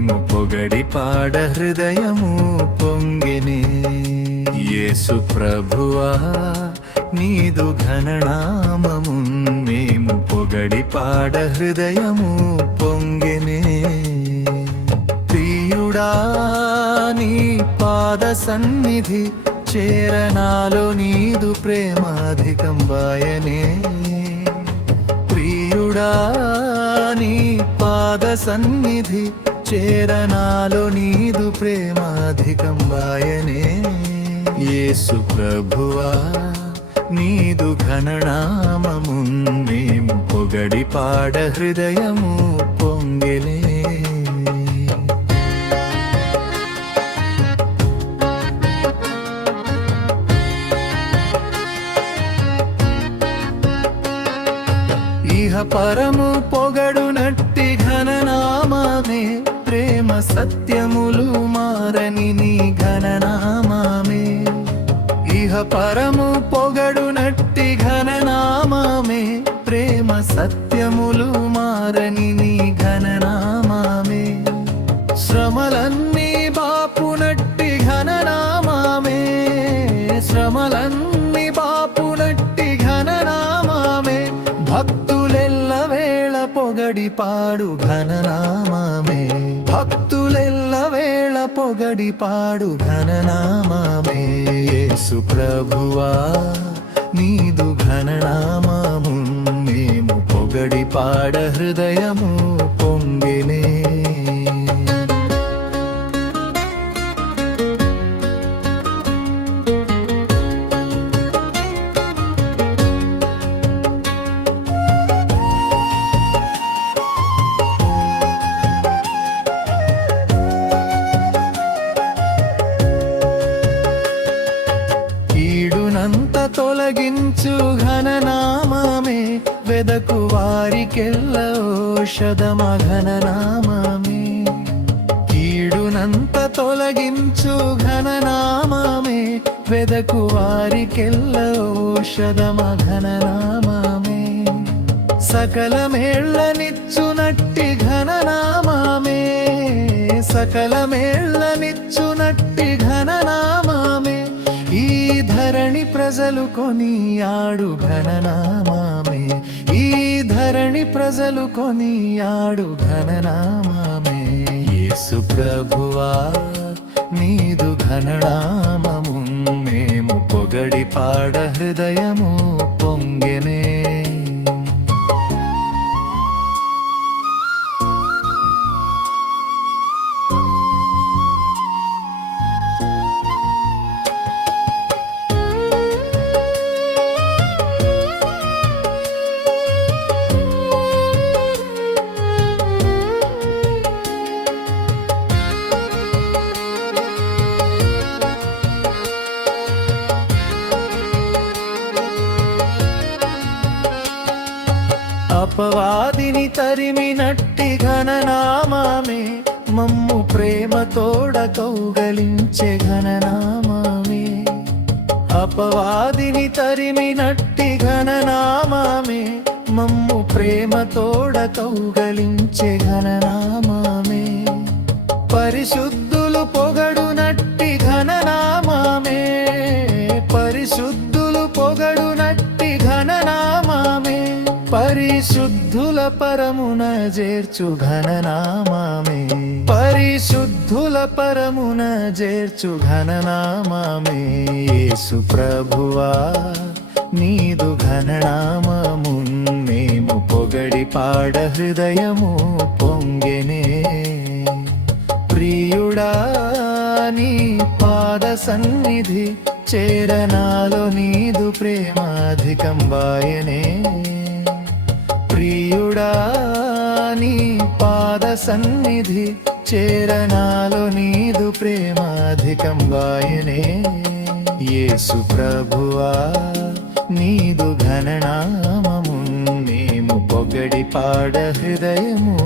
మేము పొగడి పాడ హృదయము పొంగెనే. యేసు ప్రభువా నీదు ఘననామము మేము పొగడి పాడ హృదయము పొంగెనే. ప్రియుడా నీ పాద సన్నిధి చేరనాలో నీదు ప్రేమాధికం బాయనే. ప్రియుడా నీ పాద సన్నిధి చేరనాలో నీదు ప్రేమాధికం బాయనే. యేసు ప్రభువా నీదు ఘననామము మేము పొగడి పాడ హృదయము పొంగెనే. ఇహ పరము పొగడునట్టి ఘననామమే ప్రేమ సత్యములు మారని నీ ఘననామమే. ఇహ పరము పొగడునట్టి ఘననామమే ప్రేమ సత్యములు మారని నీ ఘననామమే. శ్రమలన్నీ బాపునట్టి ఘననామమే, శ్రమలన్నీ బాపునట్టి ఘననామమే. భక్తులెల్ల వేళ పొగడి పాడు ఘననామమే, భక్తులెల్ల వేళ పొగడి పాడు ఘననామమే. యేసు ప్రభువా నీదు ఘననామము మేము పొగడి పాడ హృదయము పొంగెనే. కీడునంత తొలగించు ఘననామమే వెదకు వారికెల్ల ఔషధమ ఘననామమే. కీడునంత తొలగించు ఘననామమే వెదకు వారికెల్ల ఔషధమ ఘననామమే. సకల మేళ్ళనిచ్చునట్టి ఘననామమే, సకల మేళ్ళనిచ్చునట్టి ఘననామమే. ఈ ధరణి ప్రజలు కొనియాడు ఘననామమే, ఈ ధరణి ప్రజలు కొనియాడు ఘననామమే. యేసు ప్రభువా నీదు ఘననామము మేము పొగడి పాడ హృదయము పొంగెనే. అపవాదిని తరిమినట్టి ఘననామమే మమ్ము ప్రేమతోడ కౌగలించే ఘననామమే. అపవాదిని తరిమినట్టి ఘననామమే మమ్ము ప్రేమతోడ కౌగలించే ఘననామమే. పరిశుద్ధులు పొగడునట్టి ఘననామమే, పరిశుద్ధులు పొగడునట్టి ఘననామమే. పరిశుద్ధుల పరమున చేర్చు ఘననామమే, పరిశుద్ధుల పరమున చేర్చు ఘననామమే. యేసు ప్రభువా నీదు ఘననామము మేము పొగడి పాడ హృదయము పొంగెనే. ప్రియుడా నీ పాద సన్నిధి చేరనాలో నీదు ప్రేమాధికం బాయనే. ప్రియుడా నీ పాద సన్నిధి చేరనాలో నీదు ప్రేమాధికం బాయనే. యేసు ప్రభువా నీదు ఘననామము మేము పొగడి పాడ హృదయము